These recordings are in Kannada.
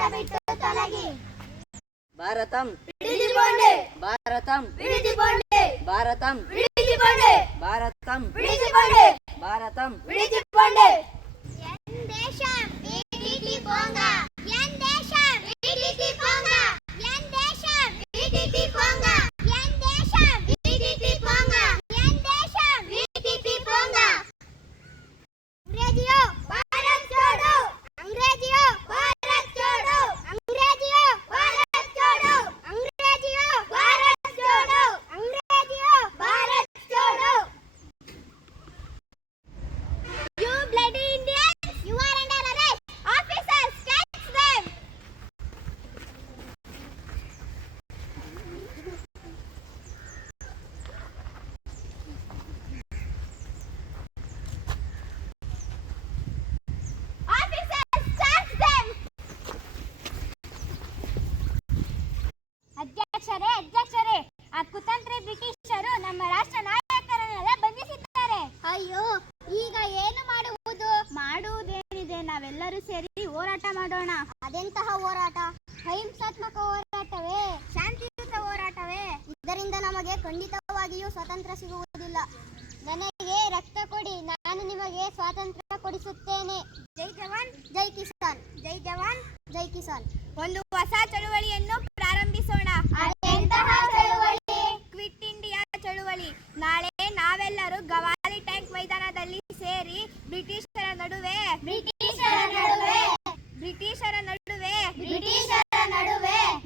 భారతం భారతం భారతం భారతం భారతం ಅಧ್ಯಕ್ಷರೇ, ಆ ಕುತಂತ್ರಿ ಬ್ರಿಟಿಷರು ನಮ್ಮ ರಾಷ್ಟ್ರ ನಾಯಕರನ್ನೆಲ್ಲ ಬಂಧಿಸಿದ್ದಾರೆ. ಅಯ್ಯೋ, ಈಗ ಏನು ಮಾಡುವುದೇನಿದೆ? ನಾವೆಲ್ಲರೂ ಸೇರಿ ಹೋರಾಟ ಮಾಡೋಣ. ಅದೆಂತಹ ಹೋರಾಟ? ಅಹಿಂಸಾತ್ಮಕ ಹೋರಾಟವೇ? ಶಾಂತಿಯುತ ಹೋರಾಟವೇ? ಇದರಿಂದ ನಮಗೆ ಖಂಡಿತವಾಗಿಯೂ ಸ್ವಾತಂತ್ರ್ಯ ಸಿಗುವುದಿಲ್ಲ. ನನಗೆ ರಕ್ತ ಕೊಡಿ, ನಾನು ನಿಮಗೆ ಸ್ವಾತಂತ್ರ್ಯ ಕೊಡಿಸುತ್ತೇನೆ. ಜೈ ಜವಾನ್ ಜೈ ಕಿಸಾನ್, ಜೈ ಜವಾನ್ ಜೈ ಕಿಸಾನ್. ಒಂದು ಹೊಸ ಚಳುವಳಿಯನ್ನು ಪ್ರಾರಂಭಿಸೋಣ. ಕ್ವಿಟ್ ಇಂಡಿಯಾ ಚಳುವಳಿ. ನಾಳೆ ನಾವೆಲ್ಲರೂ ಗವಾಲಿ ಟ್ಯಾಂಕ್ ಮೈದಾನದಲ್ಲಿ ಸೇರಿ ಬ್ರಿಟಿಷರ ನಡುವೆ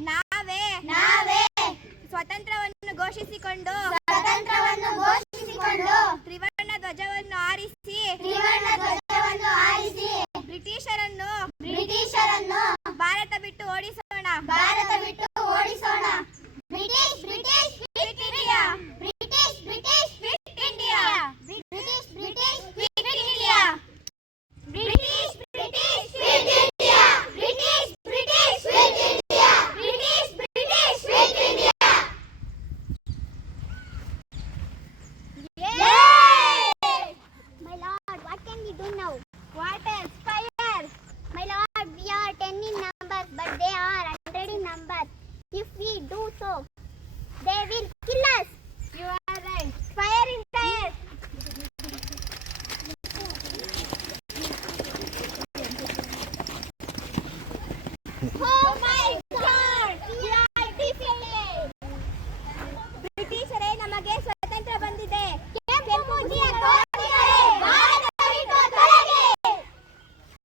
ನಾವೇ ಸ್ವಾತಂತ್ರ್ಯವನ್ನು ಘೋಷಿಸಿಕೊಂಡು ತ್ರಿವರ್ಣ ಧ್ವಜವನ್ನು ಹಾರಿಸಿ ಬ್ರಿಟಿಷರನ್ನು ಭಾರತ ಬಿಟ್ಟು ಓಡಿಸೋಣ. British British quit India, British British quit India, British British quit India, British British quit India, British British quit India, British British quit India. My lord, what can we do now? What else? Fire! My lord, we are 10 in numbers, but they are 100 in numbers. If we do so, they will kill us. You are right. Fire in the air! Ho!